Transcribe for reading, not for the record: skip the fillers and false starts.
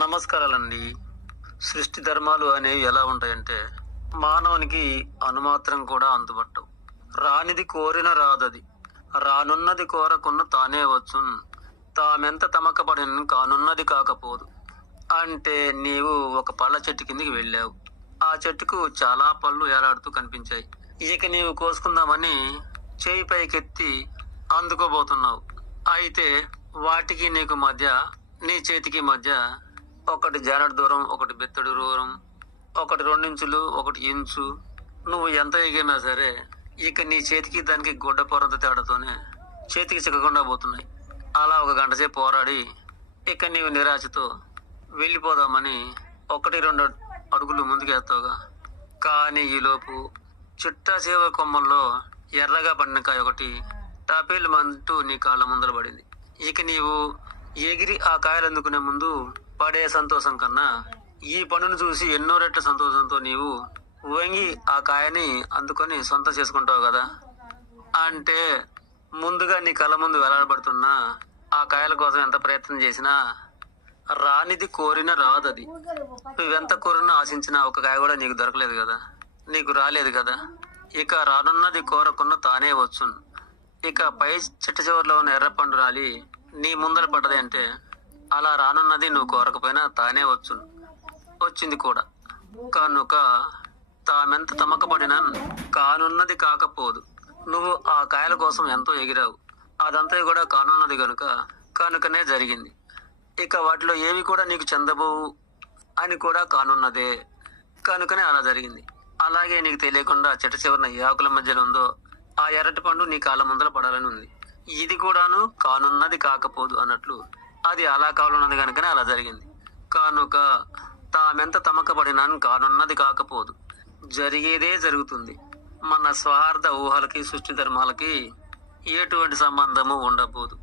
నమస్కారాలండి. సృష్టి ధర్మాలు అనేవి ఎలా ఉంటాయంటే, మానవునికి అనుమాత్రం కూడా అంతుబట్టవు. రానిది కోరిన రాదది. రానున్నది కోరకున్న తానే వచ్చున్. తామెంత తమకబడిన కానున్నది కాకపోదు. అంటే నీవు ఒక పళ్ళ చెట్టు కిందికి వెళ్ళావు. ఆ చెట్టుకు చాలా పళ్ళు ఏలాడుతూ కనిపించాయి. ఇక నీవు కోసుకుందామని చేయి పైకెత్తి అందుకోబోతున్నావు. అయితే వాటికి నీకు మధ్య, నీ చేతికి మధ్య ఒకటి జానెడు దూరం, ఒకటి బెత్తడి దూరం, ఒకటి 2 ఇంచులు, ఒకటి ఇంచు. నువ్వు ఎంత ఎగిరినా సరే ఇక నీ చేతికి దానికి గుడ్డ పొరంత తేడాతోనే చేతికి చిక్కకుండా పోతున్నాయి. అలా ఒక గంట సేపు పోరాడి ఇక నీవు నిరాశతో వెళ్ళిపోదామని 1-2 అడుగులు ముందుకేస్తావుగా. కానీ ఈలోపు చిట్టా చేవ కొమ్మల్లో ఎర్రగా పండిన కాయ ఒకటి టాపేలు మంటూ నీ కాళ్ళ ముందర పడింది. ఇక నీవు ఎగిరి ఆ కాయలు అందుకునే ముందు పడే సంతోషం కన్నా ఈ పండును చూసి ఎన్నో రెట్ల సంతోషంతో నీవు వంగి ఆ కాయని అందుకొని సొంతం చేసుకుంటావు కదా. అంటే ముందుగా నీ కళ్ళ ముందు వేలాడబడుతున్నా ఆ కాయల కోసం ఎంత ప్రయత్నం చేసినా రానిది కోరిన రాదది. నువ్వెంత కోరినా ఆశించినా ఒక కాయ కూడా నీకు దొరకలేదు కదా, నీకు రాలేదు కదా. ఇక రానున్నది కోరకున్న తానే వచ్చును. ఇక పై చిట్ట చివరిలో ఉన్న ఎర్ర పండు రాలి నీ ముందర పడ్డది అంటే అలా రానున్నది నువ్వు కోరకపోయినా తానే వచ్చును, వచ్చింది కూడా. కనుక తామెంత తమకబడినా కానున్నది కాకపోదు. నువ్వు ఆ కాయల కోసం ఎంతో ఎగిరావు, అదంతా కూడా కానున్నది కనుకనే జరిగింది. ఇక వాటిలో ఏవి కూడా నీకు చెందబోవు అని కూడా కానున్నదే కనుకనే అలా జరిగింది. అలాగే నీకు తెలియకుండా చిట్ట చివరిన ఏ ఆకుల మధ్యలో ఉందో ఆ ఎర్రటి పండు నీ కాళ్ళ ముందర పడాలని ఉంది. ఇది కూడాను కానున్నది కాకపోదు అన్నట్లు అది అలా కావాలన్నది కనుకనే అలా జరిగింది. కనుక తామెంత తమకబడినా కానున్నది కాకపోదు, జరిగేదే జరుగుతుంది. మన స్వార్థ ఊహలకి సృష్టి ధర్మాలకి ఎటువంటి సంబంధము ఉండబోదు.